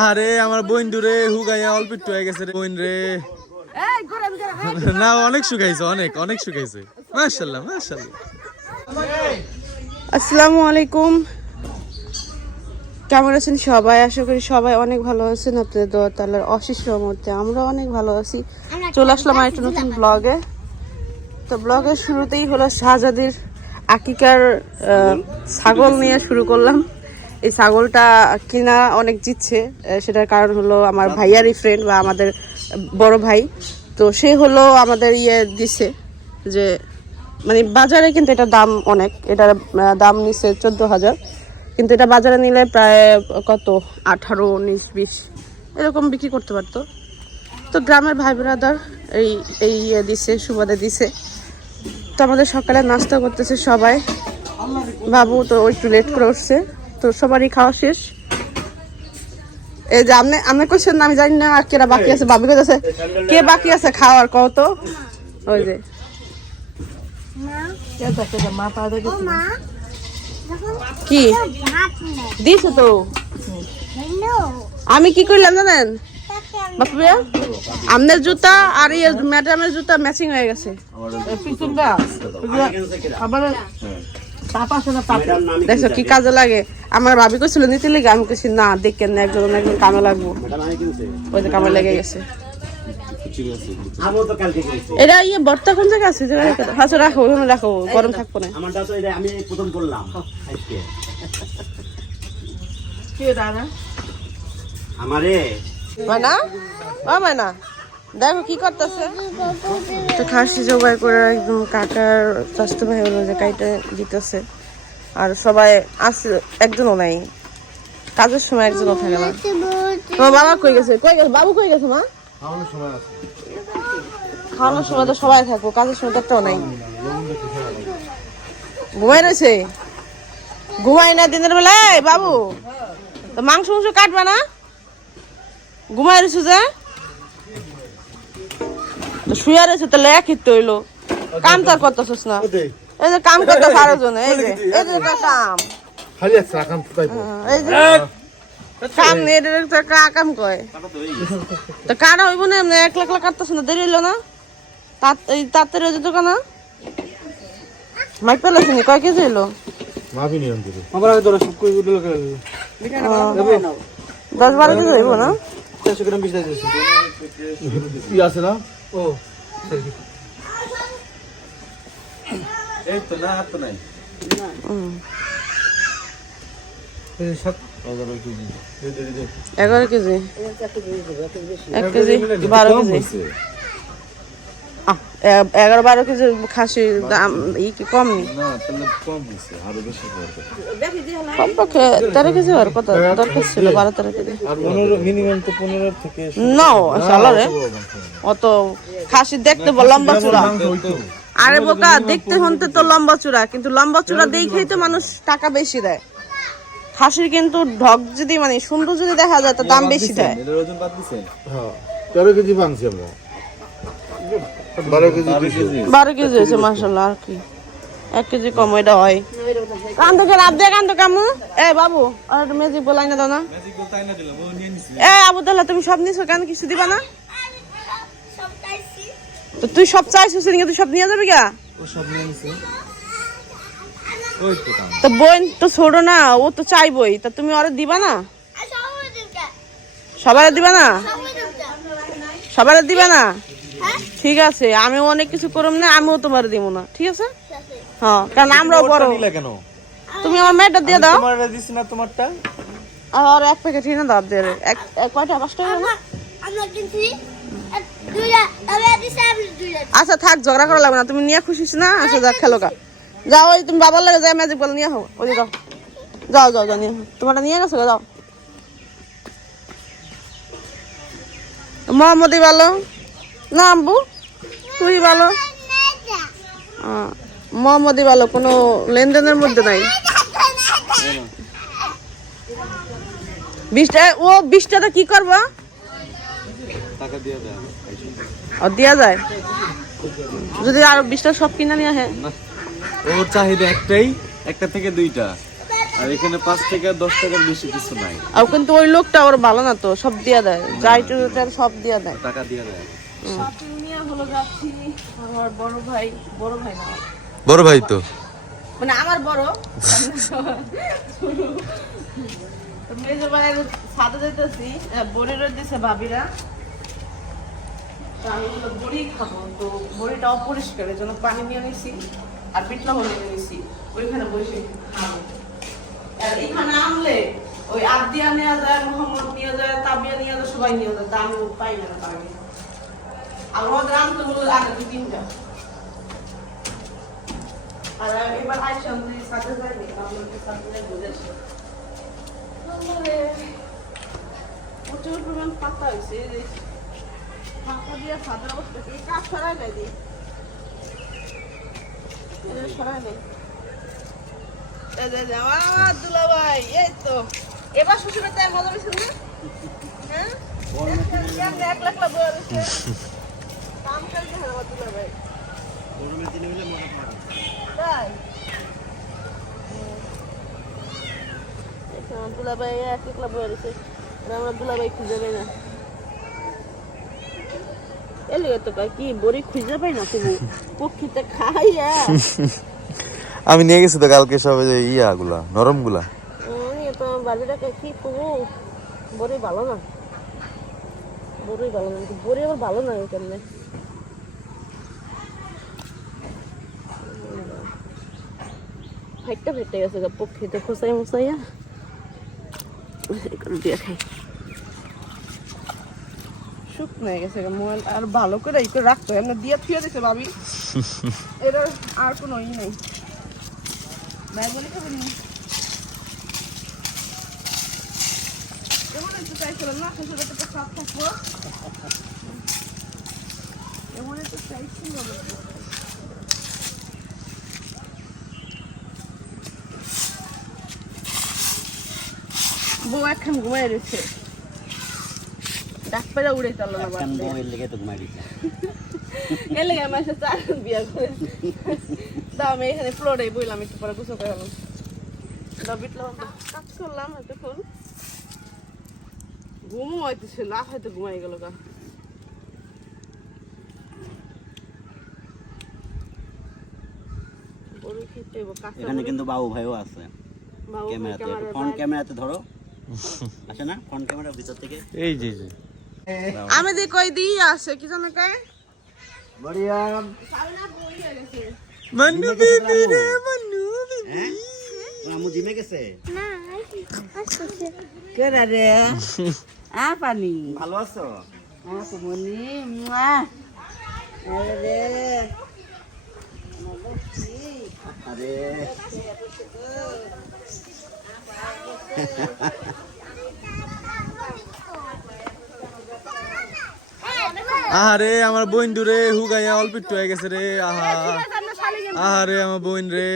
আরে আমার বন্ধু রে হুগাইয়া অল্প একটু হয়ে গেছে রে বোন রে। না অনেক শুকাইছে অনেক অনেক শুকাইছে। মাশাল্লাহ মাশাল্লাহ আসসালামু আলাইকুম। কেমন আছেন সবাই? আশা করি সবাই অনেক ভালো আছেন। আপনাদের দোয়া তালার অশেষ রহমতে আমরা অনেক ভালো আছি। চলে আসলাম আর একটা নতুন ব্লগে তো ব্লগের শুরুতেই হলো শাহজাদির আকিকার আহ, ছাগল নিয়ে শুরু করলাম। এই ছাগলটা কিনা অনেক জিতছে সেটার কারণ হলো আমার ভাইয়ারই ফ্রেন্ড বা আমাদের বড় ভাই। তো সে হলো আমাদের ইয়ে দিছে যে মানে বাজারে কিন্তু এটা দাম অনেক, এটার দাম নিচ্ছে চোদ্দ হাজার। কিন্তু এটা বাজারে নিলে প্রায় কত? আঠারো, উনিশ, বিশ, এরকম বিক্রি করতে পারতো। তো গ্রামের ভাই ব্রাদার এই এই ইয়ে দিছে, সুবাদে দিছে। তো আমাদের সকালে নাস্তা করতেছে সবাই। বাবু তো একটু লেট করে উঠছে। তো সবারই খাওয়া শেষ। এই যে আপনি আপনি কোশ্চেন আমি জানি না আর কেরা বাকি আছে বাবু কাছে কে বাকি আছে খাওয়ার কও তো? ওই যে। কি? দিছে তো? আমি কি করলাম জানেন? বাপু ভাইয়া, আপনার জুতা আর ইয়ে ম্যাডামের জুতা ম্যাচিং হয়ে গেছে। দেখছ কি কাজে লাগে? আমার ভাবি কইছিল নিতে লেগে? আমি কইছি না দেখেন না একজন একজন কামে লাগবো। ওই যে কামে লেগে গেছে। আমিও তো কালকে কিনেছি এটা ইয়ে বর্তা কোন জায়গায় আছে? হাসো রাখো ওখানে রাখো গরম থাকব না। আমারটা তো এটা আমি প্রথম করলাম আজকে। আমারে মানা? ও মানা? দেখো কি করতেছে? তো খাসি জবাই করে একদম কাকার স্বাস্থ্য ভাই হলো যে কাইটা দিতেছে। আর সবাই আছে একজনও নাই। কাজের সময় একজনও থাকে না। তোমার বাবা কই গেছে? কই গেছে? বাবু কই গেছে মা? খাওয়ানোর সময় তো সবাই থাকব কাজের সময় তো একটাও নাই। ঘুমাই রয়েছে? ঘুমাই না দিনের বেলায় বাবু তো মাংস মাংস কাটবে না? ঘুমাই রয়েছে যে? শুয়ে রয়েছে তাহলে একই তো হইল। কাম তো আর করতেছিস না। এই যে। কাম করতেছ আরও জন এই যে। এই যে কাম। খালি আছে রাখান ফুটাইব হ্যাঁ, এই যে। কাম এটা একটা কা- কাম কয়। তো কাটা হইব না এমনি এক লাখ লাখ কাটতেছ না দেরি হইল না? তাত এই তাড়াতাড়ি হয়ে যেত কেন মাইক পেলাস নি? কয় কেজি হইল? মাফি নিয়ম দিবে। আমার আগে ধরো সব করে উঠল করে দশ বারো কেজি হইব না? চারশো গ্রাম বিশ দিয়েছে। ই আছে না? ও এই তো না তো নাই। এগারো কেজি। এক কেজি? বারো কেজি? এগারো বারো কেজি খাসির দাম ই কি কম নি? না তাহলে কম হইছে আরও বেশি পড়বে কমপক্ষে তেরো কেজি আর কত দরকার ছিল বারো তেরো কেজি। আর মিনিমাম তো পনেরো থেকে নাও সালারে অত খাসি দেখতে লম্বা চূড়া। আরে বোকা দেখতে হনতে তো লম্বা চূড়া কিন্তু লম্বা চূড়া দেখেই তো মানুষ টাকা বেশি দেয়। খাসির কিন্তু ঢক যদি মানে সুন্দর যদি দেখা যায় তো দাম বেশি দেয়। হ্যাঁ তেরো কেজি ভাঙছি আমরা। বারো কেজি বারো কেজি। হয়েছে মাসাল্লাহ আর কি। এক কেজি কম এটা হয়। দিয়ে কামু এ বাবু আর ম্যাজিক বলাই না দাও না। এ আবু তাহলে তুমি সব নিছো কেন? কিছু দিবা না? তো তুই সব চাইছিস নাকি তুই সব নিয়ে যাবি গা? ওই তো তো বোন তো ছোট না ও তো চাইবই। তা তুমি ওরা দিবা না? সবাই দিবা না? সবাই দিবা না? ঠিক আছে আমি অনেক কিছু করব না আমিও তোমার দিব না ঠিক আছে? হ্যাঁ কারণ আমরাও বড়। নিলে কেন? তুমি আমার মেয়েটা দিয়ে দাও। তোমার দিছি না তোমারটা? আর এক প্যাকেট কিনে দাও দিয়ে এক এক কয়টা? পাঁচ টাকা না? আমরা কিনছি আচ্ছা থাক, ঝগড়া করা লাগবে না। তুমি নিয়ে খুশিস না? আচ্ছা যা খেলো গা। যাও, ওই তুমি বাবার লাগে যাই ম্যাজিক বল নিয়ে হো ওই যাও। যাও যাও যাও, নিয়ে তোমারটা নিয়ে গেছো যাও। মোহাম্মদই ভালো। না, আম্বু? তুই ভালো? মোহাম্মদই ভালো, কোনো লেনদেনের মধ্যে নাই। বিশটা, ও বিশটাটা কি করব? দেওয়া যায়। যদি আরও বিশটা সব কিনা নিয়ে আসে? ওর চাহিদা একটাই একটা থেকে দুইটা। আর এখানে পাঁচ টাকা দশ টাকার বেশি কিছু নাই। আর কিন্তু ওই লোকটা ওর ভালো না তো সব দিয়া দেয়। যাই সব দিয়া দেয়। টাকা দিয়ে দেয়। শপিং নিয়ে হলো যাচ্ছি আমার বড় ভাই বড় ভাই না। বড় ভাই তো? মানে আমার বড়। তো মেজো ভাইয়ের সাথে যাইতেছি বড়িরও দিছে ভাবিরা। তো আমি হলো বড়ি খাব। তো বড়িটা অপরিষ্কার এর জন্য পানি নিয়ে নিছি আর পিঠলা নিয়ে নিছি। ওইখানে বসে খাব। আর এখানে আনলে ওই আদিয়া নেওয়া যায় মোহাম্মদ নিয়ে যায় তাবিয়া নিয়ে যায় সবাই নিয়ে যায়। তা আমি পাই না তাকে আর ওদের আনতে বলে আগে দুই তিনটা। আর এবার আইসা আমি সাথে যাইনি আপনাদের সাথে যাই বুঝেছি প্রচুর পরিমাণ পাতা হয়েছে এবার শ্বশুরের তাই মজা বেশি হ্যাঁ? এক লাখ লাখ তাই? দুলাভাই এক রয়েছে আর আমরা দুলাভাই খুঁজে পাই না এলে তো কয় কি বড়ি খুঁজে পাই না তবু পক্ষীতে খাইয়া আমি নিয়ে গেছি তো কালকে সব ইয়া গুলা নরমগুলা ভালো না। বড়ি ভালো না কিন্তু বড়ি আবার ভালো না কেমনে ফাইটটা ফেটে গেছে পক্ষীতে খোসাই এগুলো দিয়ে খাই। শুকনো হয়ে গেছে মোবাইল আর ভালো করে এই করে রাখতো এমনি দিয়ে থুয়ে দিছে ভাবি। এটার আর কোনো ই নেই। ব্যাগ বলে এমন একটু চাইছিলাম না শ্বশুর একটা সাপ থাকব। এমন একটু চাইছিলাম বউ এখন ঘুমাই রয়েছে। ডাক উড়ে চলো না বউয়ের লেগে তো ঘুমাই দিছে এলে আমার সাথে আর বিয়া করেছি দাও আমি এখানে ফ্লোরে বইলাম একটু পরে গুছো করে দাও বিটলাম কাজ করলাম এতক্ষণ। ঘুমও হইতেছে না হয়তো ঘুমাই গেল গা। এখানে কিন্তু বাবু ভাইও আছে। বাবু ক্যামেরাতে ফ্রন্ট। ক্যামেরাতে ধরো। আছে না? ফ্রন্ট ক্যামেরার ভিতর থেকে। এই যে যে। আমি দি কই দি আসে কি? জানো কে মরিয়াম মন্নু বেবি রে মন্নু হ্যাঁ? ওর আম্মু জিমে গেছে? না আসছে কেরা রে? আ পানি। ভালো আছো? আ কুমনি মুয়া। আরে আরে। আহারে, আমার বোন দূরে, হুগাইয়া অল্প একটু হয়ে গেছে রে, আহা। আহারে, আমার বোন রে।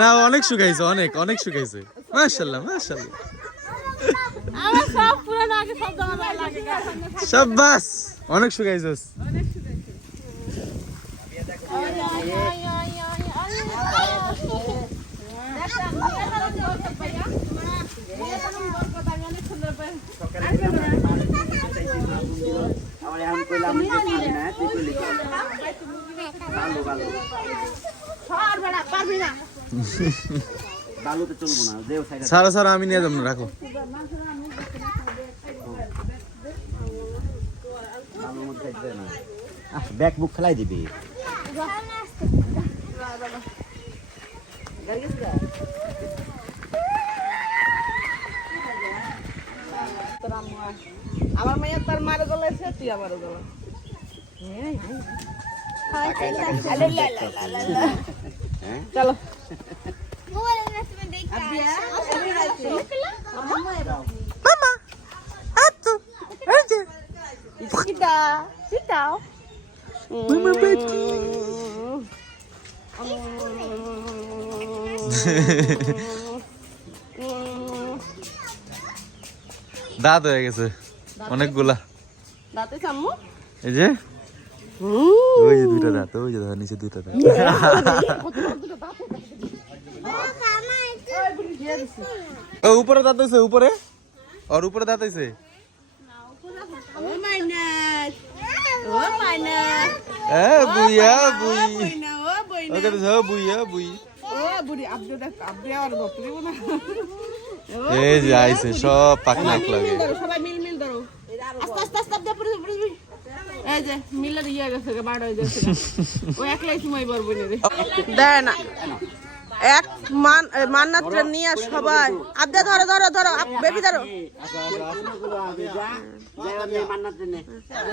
না, অনেক শুকাইছে, অনেক অনেক শুকাইছে। মাশাল্লাহ মাশাল্লাহ অনেক শুকাইছস। আমার এখন কইলাম যে খাবি না তুই কইলি ভালো ভালো। বালুতে চলবো না দেও সাইডে সারা সারা আমি নিয়ে যাব না রাখো। বালুর মধ্যে সাইডে না। আহ ব্যাক বুক খেলাই দিবি। আমার মাইয়া তার মারে গলাইছে তুই আমার গলা চলো. দাঁত হয়ে গেছে। অনেকগুলা দাঁতে এই যে ওই যে দুইটা দাঁত ওই যে দাঁত নিচে দুইটা দাঁত ও উপরে দাঁত হইছে উপরে ওর উপরে দাঁত হইছে ওকে তো বুইয়া বুই ও বুড়ি আব্দু দেখ আব্দু আর ধরতে না এই যে আইছে সব পাকনা এক লাগে। সবাই মিল মিল ধরো। আস্তে আস্তে আস্তে আস্তে পড়ে পড়ে এই যে মিলার ইয়ে গেছে বাড় হয়ে গেছে ও একলাই সময় পারব না রে। দেয় না। এক মান এ, মান্নাতটা নিয়ে সবাই। ধরো ধরো ধরো বেবি ধরো।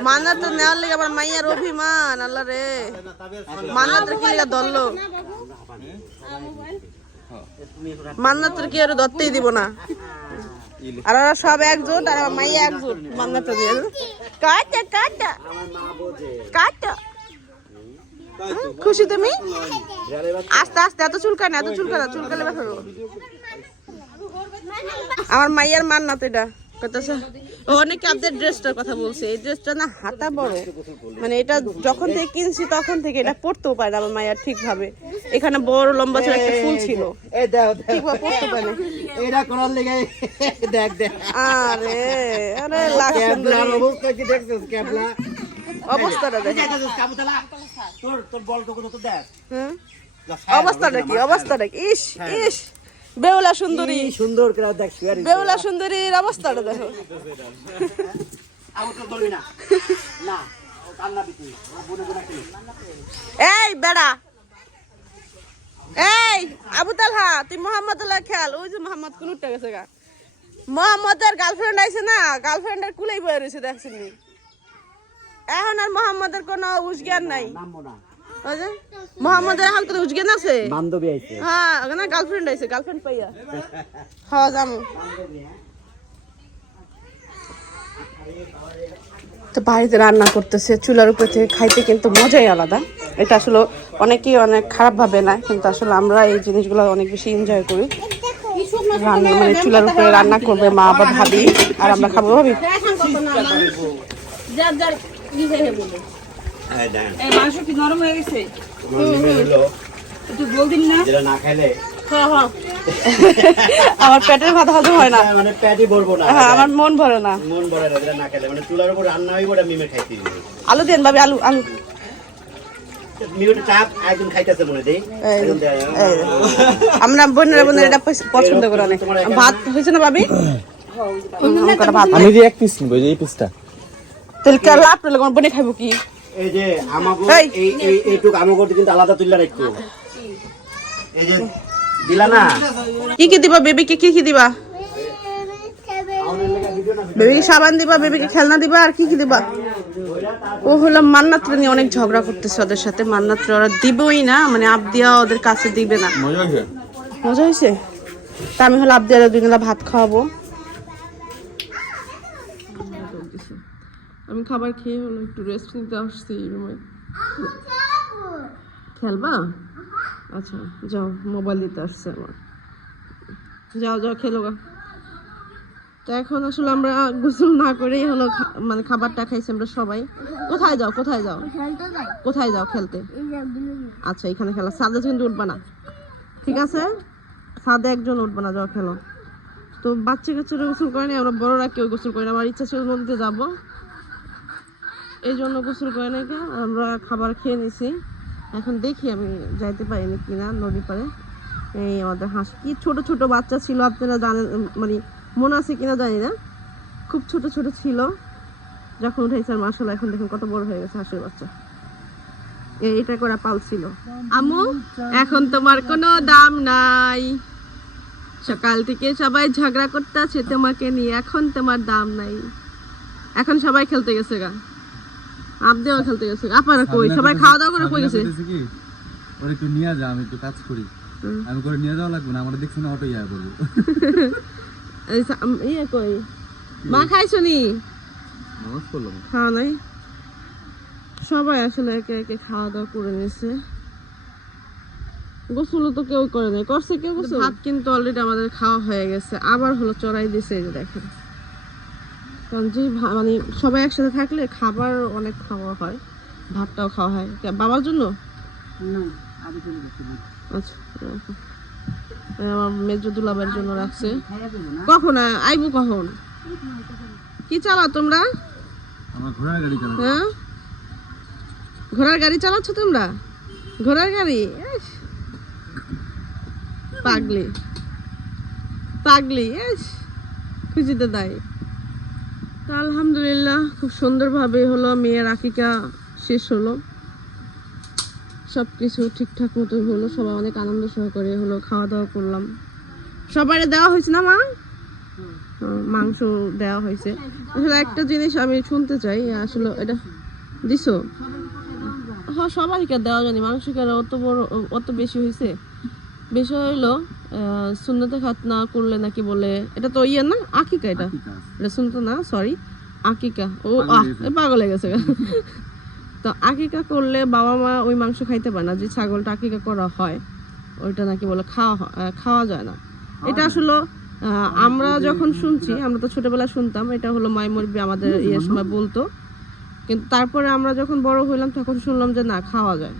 মান্নাত তো নেওয়ার লেগে আমার মাইয়ার অভিমান আল্লাহ রে। মান্নাতের কি লেগে ধরলো। মান্নাতের কি আর ধরতেই দিব না? আর ওরা সব একজোট, আর মাইয়া একজোট, মান্নাতটা দিয়ে। কাটা কাটা কাটা খুশি তুমি? আস্তে আস্তে, এত চুলকায় না, এত চুলকায় না, চুলকালে ব্যথা আমার মাইয়ার মান না তো এটা। ও অনেকে আপনাদের ড্রেসটার কথা বলছে এই ড্রেসটা না হাতা বড়। মানে এটা যখন থেকে কিনছি তখন থেকে এটা পড়তেও পারে না আমার মাইয়ার ঠিকভাবে। এখানে বড় লম্বা ছিল একটা ফুল ছিল। ঠিকভাবে পড়তে পারে এটা করার লেগে দেখ দেখ। আরে আরে ক্যাবলার অবস্থা কি দেখছিস ক্যাবলা? অবস্থাটা দেখ। তোর তোর বল তো দেখ। হ্যাঁ অবস্থাটা কি? অবস্থাটা কি? ইস ইস। বেউলা সুন্দরী। সুন্দর করে দেখ বেউলা সুন্দরীর অবস্থাটা দেখো। এই বেড়া। এই আবু তালহা তুই মোহাম্মদ আল্লাহ খেয়াল? ওই যে মোহাম্মদ কোন উঠতে গেছে গা। মোহাম্মদের গার্লফ্রেন্ড আইছে না গার্লফ্রেন্ডের কুলেই বয়ে রয়েছে দেখছেন এখন আর মোহাম্মদের কোনো উজজ্ঞান নাই। নামবো না। মোহাম্মদের এখন কোনো উজজ্ঞান আছে? বান্ধবী আইছে। হ্যাঁ না গার্লফ্রেন্ড আইছে গার্লফ্রেন্ড পাইয়া। হ্যাঁ যাব তো বাড়িতে রান্না করতেছে চুলার উপরে থেকে খাইতে কিন্তু মজাই আলাদা। এটা আসলে অনেকেই অনেক খারাপ ভাবে না কিন্তু আসলে আমরা এই জিনিসগুলো অনেক বেশি এনজয় করি। রান্না মানে চুলার উপরে রান্না করবে মা বা ভাবি আর আমরা খাব ভাবি। দেখ এই মাংস কি নরম হয়ে গেছে? একটু জল দিন না। যেটা না খাইলে আমার পেটের ভাত হজম হয় না। মানে প্যাটি ভরবো না। হ্যাঁ আমার মন ভরে না। মন ভরে না যেটা না খাইলে মানে চুলার উপর রান্না হইব ওটা মিমে খাইতে আলু দেন ভাবি আলু আলু। মনে আমরা বোনেরা বোনেরা এটা পছন্দ করে অনেক। ভাত হয়েছে না ভাবি? আমার ভাত আমি এক পিস নিব এই পিসটা তাহলে কে লাভ? পেলে বোনে খাইবো কি? এই যে আমাগো এই। এই এই এইটুক আমাগো কিন্তু আলাদা তুললা রাখতো এই যে দিলা না? কি কি দিবা বেবিকে কি কি দিবা? বেবিকে সাবান দিবা বেবিকে খেলনা দিবা আর কি কি দিবা? ও হলো মান্নাত্র নিয়ে অনেক ঝগড়া করতেছে ওদের সাথে। মান্নাত্র ওরা দিবই না মানে আবদিয়া ওদের কাছে দিবে না। মজা হয়েছে? তা আমি হলো আবদিয়া দুই ভাত খাওয়াবো। আমি খাবার খেয়ে হলো একটু রেস্ট নিতে আসছি এই রুমে। খেলবা? আচ্ছা যাও মোবাইল দিতে আসছে আমার। যাও যাও খেলো গা। তো এখন আসলে আমরা গোসল না করেই হলো মানে খাবারটা খাইছি আমরা সবাই। কোথায় যাও কোথায় যাও? কোথায় যাও খেলতে? আচ্ছা এখানে খেলা। সাদে কিন্তু উঠবা না। ঠিক আছে? সাদে একজন উঠবে না যাও খেলো। তো বাচ্চা কাচ্চারা গোসল করেনি আমরা বড়রা কেউ গোসল করি না আমার ইচ্ছা ছিল নদীতে যাব। এই জন্য গোসল করে নাকি আমরা খাবার খেয়ে নিছি। এখন দেখি আমি যাইতে পারিনি কিনা নদী পারে এই আমাদের হাঁস কি ছোট ছোট বাচ্চা ছিল আপনারা জানেন মানে মনে আছে কিনা জানি না। খুব ছোট ছোট ছিল। যখন উঠেছে আর মাসাল এখন দেখুন কত বড় হয়ে গেছে হাঁসের বাচ্চা। এটা করে পালছিল আমু এখন তোমার কোনো দাম নাই। সকাল থেকে সবাই ঝগড়া করতে আছে তোমাকে নিয়ে, এখন তোমার দাম নাই। এখন সবাই খেলতে গেছে গা। খেলতে গেছে। আপনারা কই? সবাই খাওয়া দাওয়া করে কই গেছে? কি? ওরা একটু নিয়ে যা আমি একটু কাজ করি। আমি করে নিয়ে যাওয়া লাগবে না আমরা দেখছি না অটো ইয়া করব এই ইয়ে কই? মা খাইছো নি? নামাজ পড়লাম। খাওয়া নাই? সবাই আসলে একে একে খাওয়া দাওয়া করে নিয়েছে। গোসল তো কেউ করে নাই। করছে কেউ গোসল? ভাত কিন্তু অলরেডি আমাদের খাওয়া হয়ে গেছে। আবার হলো চড়াই দিছে এই যে দেখেন। কারণ যে মানে সবাই একসাথে থাকলে খাবার অনেক খাওয়া হয় ভাতটাও খাওয়া হয়। বাবার জন্য? আচ্ছা আমার মেজো দুলাবের জন্য রাখছে। কখন আইবো কখন? কি চালা তোমরা? হ্যাঁ? ঘোড়ার গাড়ি চালাচ্ছ তোমরা? ঘোড়ার গাড়ি। পাগলি। পাগলি। খুশিতে দেয়। তা আলহামদুলিল্লাহ খুব সুন্দরভাবে হলো মেয়ের আকিকা শেষ হলো। সব কিছু ঠিকঠাক মতো হলো সবাই অনেক আনন্দ সহকারে হলো খাওয়া দাওয়া করলাম। সবাই দেওয়া হয়েছে না মা? মাংস দেওয়া হয়েছে। আসলে একটা জিনিস আমি শুনতে চাই আসলে এটা দিছো? হ্যাঁ সবাইকে দেওয়া জানি মাংস কেন? অত বড় অত বেশি হয়েছে। হলো আহ, সুন্নতে খাত না করলে নাকি বলে এটা তো ইয়ে না আকিকা এটা। এটা শুনতো না সরি আকিকা। ও আহ পাগল হয়ে গেছে। তো আকিকা করলে বাবা মা ওই মাংস খাইতে পারে না যে ছাগলটা আকিকা করা হয় ওইটা নাকি বলে খাওয়া খাওয়া যায় না। এটা আসলে আমরা যখন শুনছি আমরা তো ছোটবেলায় শুনতাম এটা হলো মাই মুরব্বী আমাদের ইয়ের সময় বলতো। কিন্তু তারপরে আমরা যখন বড় হইলাম তখন শুনলাম যে না খাওয়া যায়।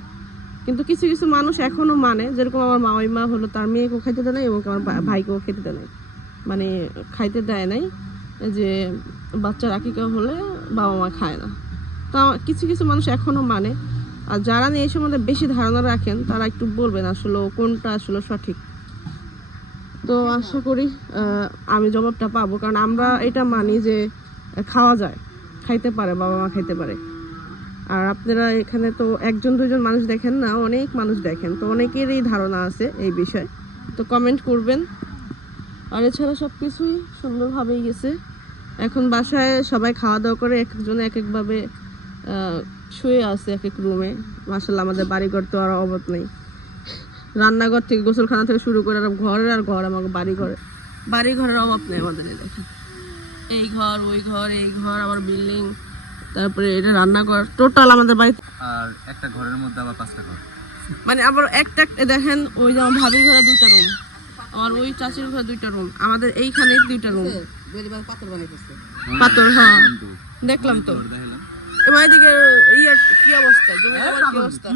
কিন্তু কিছু কিছু মানুষ এখনও মানে যেরকম আমার মামিমা হলো তার মেয়েকেও খাইতে দেয় নাই এবং আমার ভাইকেও খেতে দেয় নাই। মানে খাইতে দেয় নাই যে বাচ্চার আকিকা হলে বাবা মা খায় না। তা কিছু কিছু মানুষ এখনও মানে আর যারা নিয়ে এই সম্বন্ধে বেশি ধারণা রাখেন, তারা একটু বলবেন আসলে কোনটা আসলে সঠিক। তো আশা করি আমি জবাবটা পাবো। কারণ আমরা এটা মানি যে খাওয়া যায়, খাইতে পারে, বাবা মা খাইতে পারে। আর আপনারা এখানে তো একজন দুজন মানুষ দেখেন না, অনেক মানুষ দেখেন। তো অনেকেরই ধারণা আছে এই বিষয়ে। তো কমেন্ট করবেন। আর এছাড়া সব কিছুই সুন্দরভাবেই গেছে। এখন বাসায় সবাই খাওয়া দাওয়া করে এক একজন এক একভাবে শুয়ে আছে এক এক রুমে। মাসাল্লাহ আমাদের বাড়িঘর তো আর অভাব নেই। রান্নাঘর থেকে, গোসলখানা থেকে শুরু করে আর ঘরের আর ঘর, আমাকে বাড়ি ঘরে বাড়ি ঘরের অভাব নেই আমাদের এই ঘর, ওই ঘর, এই ঘর আমার বিল্ডিং তারপরে এটা রান্নাঘর টোটাল আমাদের বাড়িতে আর একটা ঘরের মধ্যে আবার পাঁচটা ঘর। মানে আবার একটা দেখেন ওই যে আমার ভাবির ঘরে দুইটা রুম আমার ওই চাচির ঘরে দুইটা রুম আমাদের এইখানে দুইটা রুম পাথর হ্যাঁ। দেখলাম তো। এবার এদিকে ইয়ার কি অবস্থা? জমি জমার কি অবস্থা?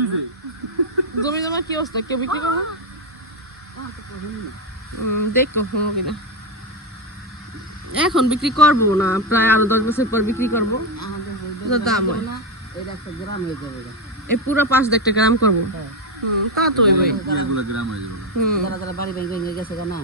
জমি জমার কি অবস্থা? কেউ বিক্রি করব? উম, দেখো হলো কিনা। এখন বিক্রি করব না প্রায় আরও দশ বছর পর বিক্রি করব। দাম হয়। এই পুরো পাঁচ একটা গ্রাম করব? হুম তা তো গ্রাম হয়ে যাবে। যারা যারা বাড়ি ভেঙে গেছে না